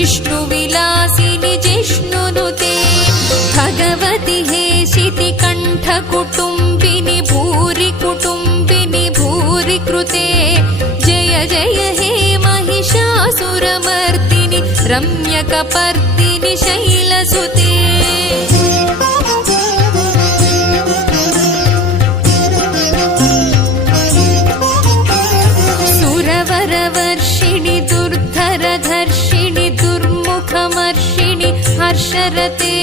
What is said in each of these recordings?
विष्णुविलासिनि जिष्णुनुते भगवति हेशिति कण्ठकुटुम्बिनि भूरि कुटुम्बिनि भूरि कृते जय जय हे महिषासुरमर्दिनि रम्यकपर्दिनि शैलसुते सुरवरवर्षिणि दुर्धरधर्षिणि दुर्मुखमर्षिणि हर्षरते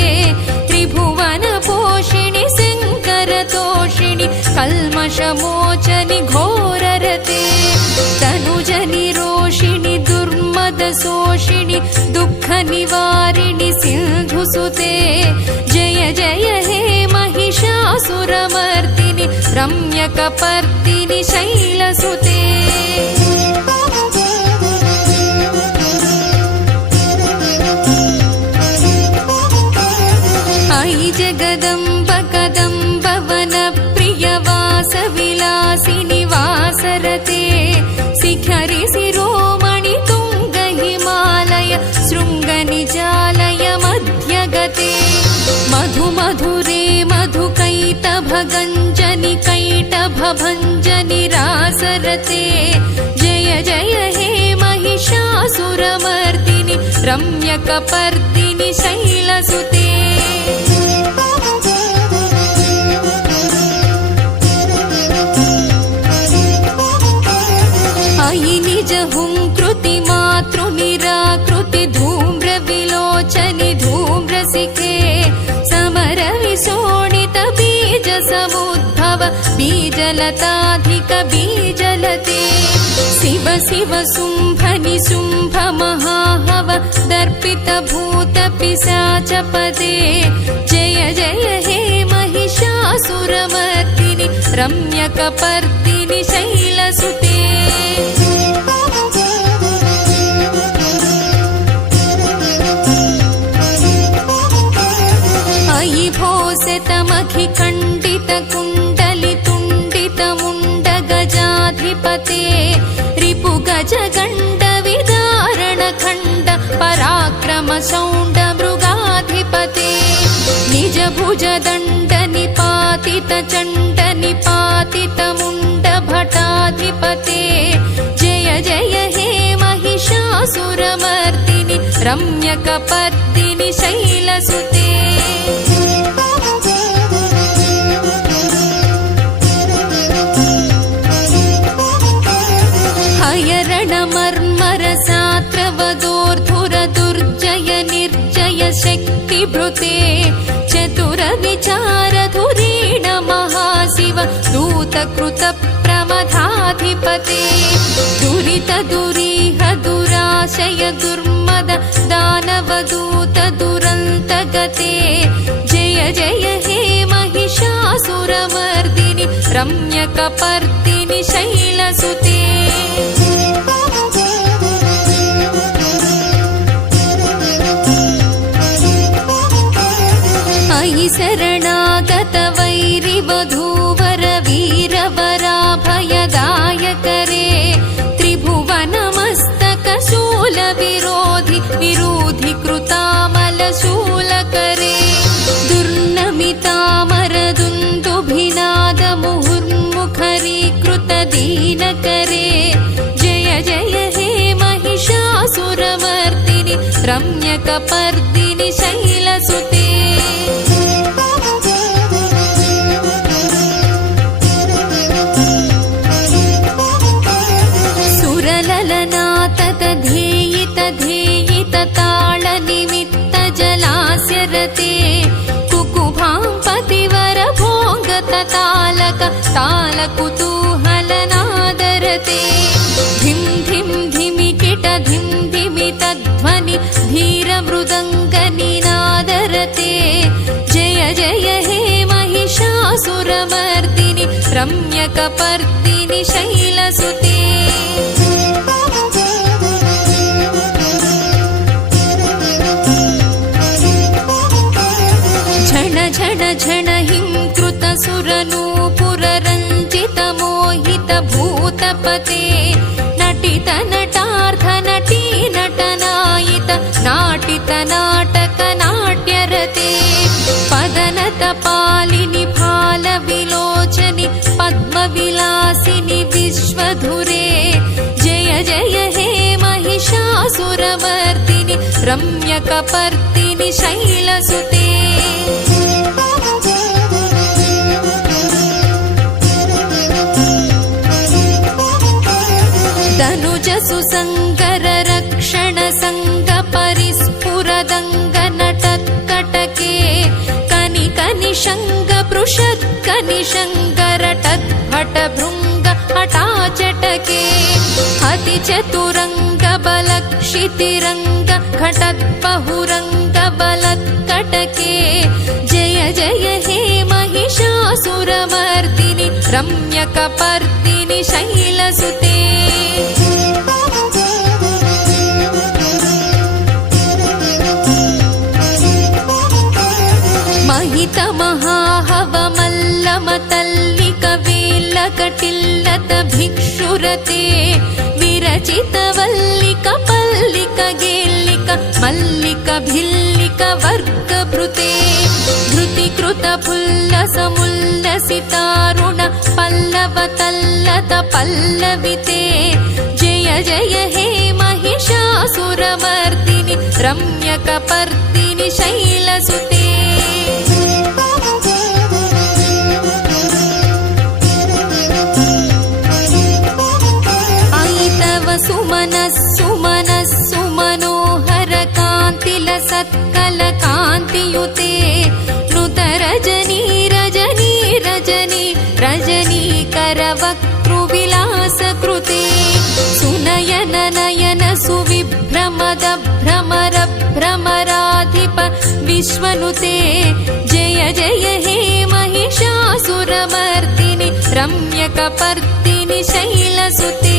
त्रिभुवनपोषिणि शङ्करतोषिणि कल्मषमोचनि घोररते तनुजनिरोषिणि दुर्मदशोषिणि दुःखनिवारिणि सिन्धुसुते जय जय हे महिषासुरमर्दिनि रम्यकपर्दिनि शैलसुते अयि जगदम्ब कदम्ब वनप्रियवासविलासिनि वासरते शिखरि शिरोमणि तुङ्ग हिमालय शृङ्गनिजालय मध्यगते मधुमधुरे मधुकैटभगञ्जनि कैटभभञ्जनि रासरते जय जय हे महिषासुरमर्दिनि रम्यकपर्दिनि शैलसुते अयि निज हुंकृति मातृनिराकृति धूम्रविलोचनि धूम्रशिखे समर विशोणित बीज समुद्भव बीजलताधिक बीजलते शिव शिव शुम्भनि शुम्भ महाहव दर्पित भूत पिशाचपदे जय जय हे महिषासुरमर्दिनि रम्यकपर्दिनि शैलसुते अयि भोसतमखिखण्डित कुण्डलितुण्डित मुण्ड गजाधिपते रिपु गज गण्ड विदारण खण्ड पराक्रम शौण्ड मृगाधिपते निज भुज दण्ड निपातित चण्ड निपातित मुण्ड भटाधिपते जय जय हे महिषासुरमर्दिनि रम्यकपर्दिनि शैलसुते हयरणमर्मरसात्रवदोर्धुर दुर्जय निर्जय शक्तिभृते चतुर विचारधुरीण महाशिव दूतकृत प्रमथाधिपते दुरित दुरीह दुराशय दुर्मद दानवदूत दुरन्तगते जय जय हे महिषासुरमर्दिनि रम्यकपर्दिनि शैलसुते अयि शरणागत वैरिवधूवर वीरवराभयदायकरे त्रिभुवनमस्तक शूल विरोधि विरोधि कृतामलशूलकरे दुर्नमितामर दुन्दुभिनाद मुहुर्मुखरीकृत दीनकरे जय जय हे महिषासुरमर्दिनि रम्यकपर्दिनि शैलसुते सुरललनाततधेयित धेयित ताळनिमित्त जलास्यरते कुकुभां पतिवर भोगत तालक तालकुतूहलनादरते धिं धिं धिमिकिट धिं धिमितध्वनि धीरमृदङ्गनिनादरते जय जय हे महिषासुरमर्दिनि रम्यकपर्दिनि शैलसुते झण झण हिंकृत सुरनूपुररञ्जित मोहित भूतपते नटित नटार्थ नटी नटनायित नाट्य नाट्यरते पदनतपालिनि फालविलोचनि पद्मविलासिनि विश्वधुरे जय जय हे महिषासुरमर्दिनि रम्यकपर्दिनि शैलसुते धनुजसुसङ्गर रक्षण संग परिस्फुरदङ्ग नटत्कटके कनिकनिशङ्ग पृषत्कनिशङ्गरटद्भट भृङ्ग हठाचटके अतिचतुरङ्ग बलक्षितिरङ्ग घटद्बहुरङ्ग बलत्कटके जय जय हे महिषासुरमर्दिनि रम्यकपर्दिनि शैलसुते महित महाहवमल्लमतल्लिक वेल्लकटिल्लत भिक्षुरते विरचित वल्लिक पल्लिक गेल्लिक मल्लिक भिल्लिक वर्गभृते धृतिकृत पुल्लसमुल्लसितारुण पल्लवतल्लत पल्लविते जय जय हे महिषासुरमर्दिनि रम्यकपर्दिनि शैलसुते सुमनोहर कान्तिल सत्कल कान्तियुते नुत रजनी रजनी रजनी रजनीकर वक्तृविलास कृते सुनयन नयन सुविभ्रमद भ्रमर भ्रमराधिप विश्वनुते जय जय हे महिषासुरमर्दिनि रम्यकपर्दिनि शैलसुते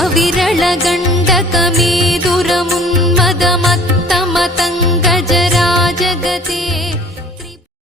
अविरल गण्डक मेदुर मुन्मद मत्त मतङ्ग